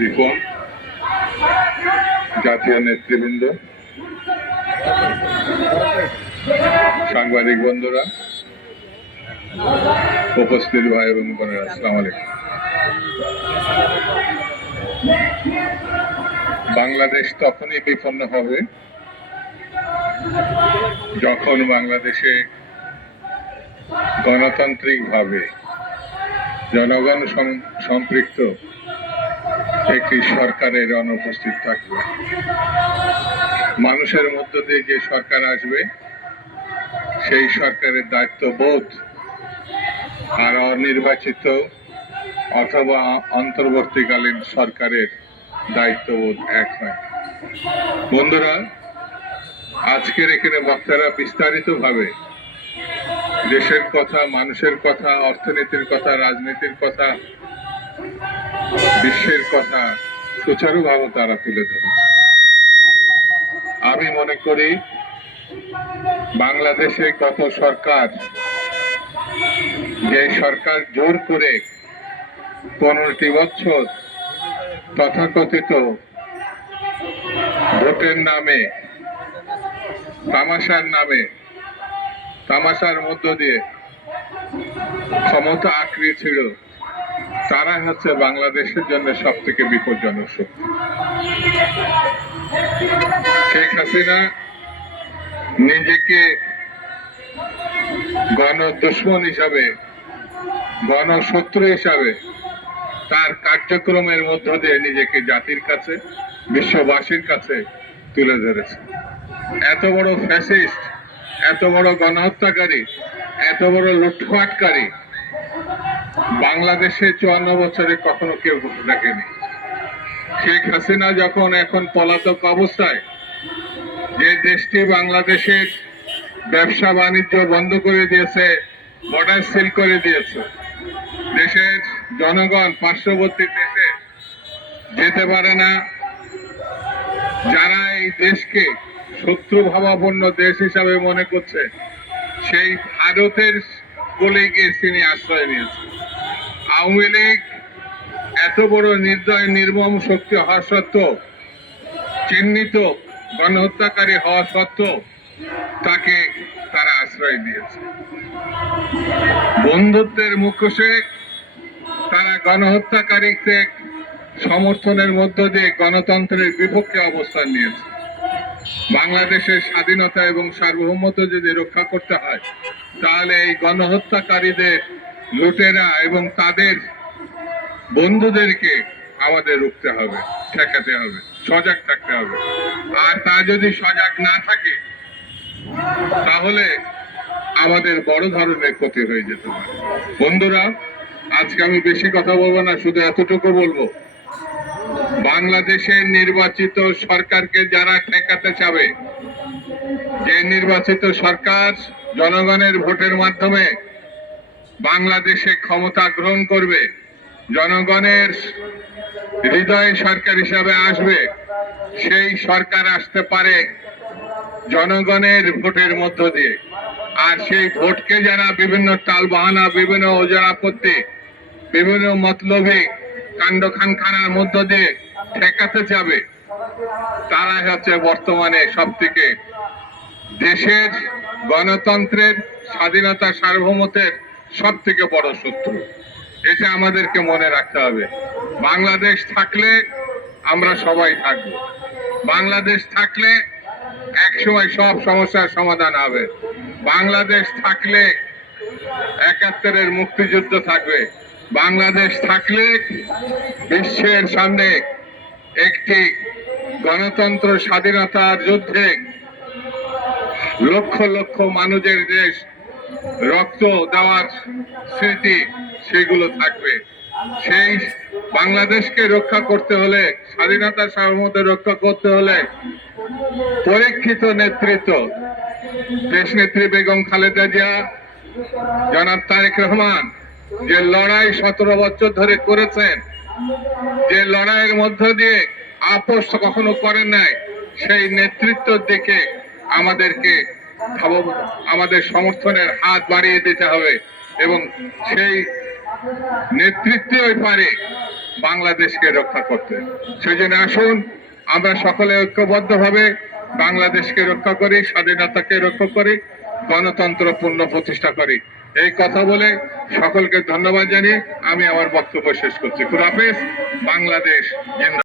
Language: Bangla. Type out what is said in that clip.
রিপন, জাতীয় নেতৃবৃন্দ, সাংবাদিক বন্ধুরা, উপস্থিত ভাই এবং বোনেরা, আসসালামু আলাইকুম। বাংলাদেশ তখনই বিপন্ন হবে যখন বাংলাদেশে গণতান্ত্রিকভাবে জনগণ সম্পৃক্ত একটি সরকারের অনুপস্থিত থাকবে। মানুষের মধ্য দিয়ে যে সরকার আসবে সেই সরকারের দায়িত্ববোধ আর অনির্বাচিত অথবা অন্তর্বর্তীকালীন সরকারের দায়িত্ববোধ এক হয়। বন্ধুরা, আজকের এখানে বক্তারা বিস্তারিতভাবে দেশের কথা, মানুষের কথা, অর্থনীতির কথা, রাজনীতির কথা, বিশ্বের কথা সুচারুভাবে তারা তুলে ধরেছে। আমি মনে করি বাংলাদেশে গত সরকার, যে সরকার জোর করে 15টি বছর তথাকথিত ভোটের নামে, তামাশার মধ্য দিয়ে ক্ষমতা আঁকড়ে ছিল, তারা হচ্ছে বাংলাদেশের জন্য সব থেকে বিপজ্জনক শক্তি। শেখ হাসিনা নিজেকে গণদুশমন হিসাবে, গণশত্রু হিসাবে তার কার্যক্রমের মধ্য দিয়ে নিজেকে জাতির কাছে, বিশ্ববাসীর কাছে তুলে ধরেছে। এত বড় ফ্যাসিস্ট, এত বড় গণহত্যাকারী, এত বড় লুটপাটকারী বাংলাদেশে 54 বছরে কখনো কেউ দেখেনি। শেখ হাসিনা যখন এখন পলাতক অবস্থায়, যে দেশটি বাংলাদেশের ব্যবসা বাণিজ্য বন্ধ করে দিয়েছে, বর্ডার সিল করে দিয়েছে, দেশের জনগণ পার্শ্ববর্তী দেশে যেতে পারে না, যারা এই দেশকে শত্রু ভাবাপন্ন দেশ হিসাবে মনে করছে, সেই ভারতের কোলে গিয়ে তিনি আশ্রয় নিয়েছে। আওয়ামী লীগ এত বড় নির্দয় নির্মম শক্তি হওয়া সত্ত্বেও, চিহ্নিত গণহত্যাকারী হওয়া সত্ত্বেও তাকে তারা আশ্রয় দিয়েছে। বন্ধুত্বের মুখোশে তারা গণহত্যাকারীকে সমর্থনের মধ্য দিয়ে গণতন্ত্রের বিপক্ষে অবস্থান নিয়েছে। বাংলাদেশের স্বাধীনতা এবং সার্বভৌমত্ব যদি রক্ষা করতে হয়, তাহলে এই গণহত্যাকারীদের, লুটেরা এবং তাদের বন্ধুদেরকে আমাদের রুখতে হবে, ঠেকাতে হবে, সজাগ থাকতে হবে। আর তা যদি সজাগ না থাকে, তাহলে আমাদের বড় ধরনের ক্ষতি হয়ে যেতে পারে। বন্ধুরা, আজকে আমি বেশি কথা বলবো না, শুধু এতটুকু বলবো, বাংলাদেশের নির্বাচিত সরকারকে যারা ঠেকাতে চাবে, যে নির্বাচিত সরকার জনগণের ভোটের মাধ্যমে বাংলাদেশে ক্ষমতা গ্রহণ করবে, জনগণের হৃদয় সরকার হিসাবে আসবে, সেই সরকার আসতে পারে জনগণের ভোটের মধ্য দিয়ে। আর সেই ভোটকে যারা বিভিন্ন টালবাহানা, বিভিন্ন ওজরাপত্তি, বিভিন্ন মতলবী কাণ্ড খানখানার মধ্য দিয়ে ঠেকাতে যাবে, তারা হচ্ছে বর্তমানে সব থেকে দেশের গণতন্ত্রের, স্বাধীনতা, সার্বভৌমত্বের সব থেকে বড় শত্রু। এটা আমাদেরকে মনে রাখতে হবে। বাংলাদেশ থাকলে আমরা সবাই থাকব। বাংলাদেশ থাকলে একসময় সব সমস্যার সমাধান হবে। বাংলাদেশ থাকলে ৭১-এর মুক্তিযুদ্ধ থাকবে। বাংলাদেশ থাকলে বিশ্বের সামনে একটি গণতন্ত্র, স্বাধীনতার যুদ্ধে লক্ষ লক্ষ মানুষের দেশ, রক্ত দেওয়ার স্মৃতি সেগুলো থাকবে। সেই বাংলাদেশকে রক্ষা করতে হলে, স্বাধীনতা সার্বভৌমত্ব রক্ষা করতে হলে পরীক্ষিত নেতৃত্ব, দেশনেত্রী বেগম খালেদা জিয়া, জনাব তারেক রহমান যে লড়াই 17 বছর ধরে করেছেন, যে লড়াইয়ের মধ্য দিয়ে আপোষ কখনো করেন নাই, সেই নেতৃত্বের দিকে আমাদেরকে আমাদের সমর্থনের হাত বাড়িয়ে দিতে হবে এবং সেই নেতৃত্বই পারে বাংলাদেশকে রক্ষা করতে। সেই জন্য আসুন আমরা সকলে ঐক্যবদ্ধভাবে বাংলাদেশকে রক্ষা করি, স্বাধীনতাকে রক্ষা করি, গণতন্ত্র পূর্ণ প্রতিষ্ঠা করি। এই কথা বলে সকলকে ধন্যবাদ জানিয়ে আমি আমার বক্তব্য শেষ করছি। খুদাহাফেজ। বাংলাদেশ জিন্দাবাদ।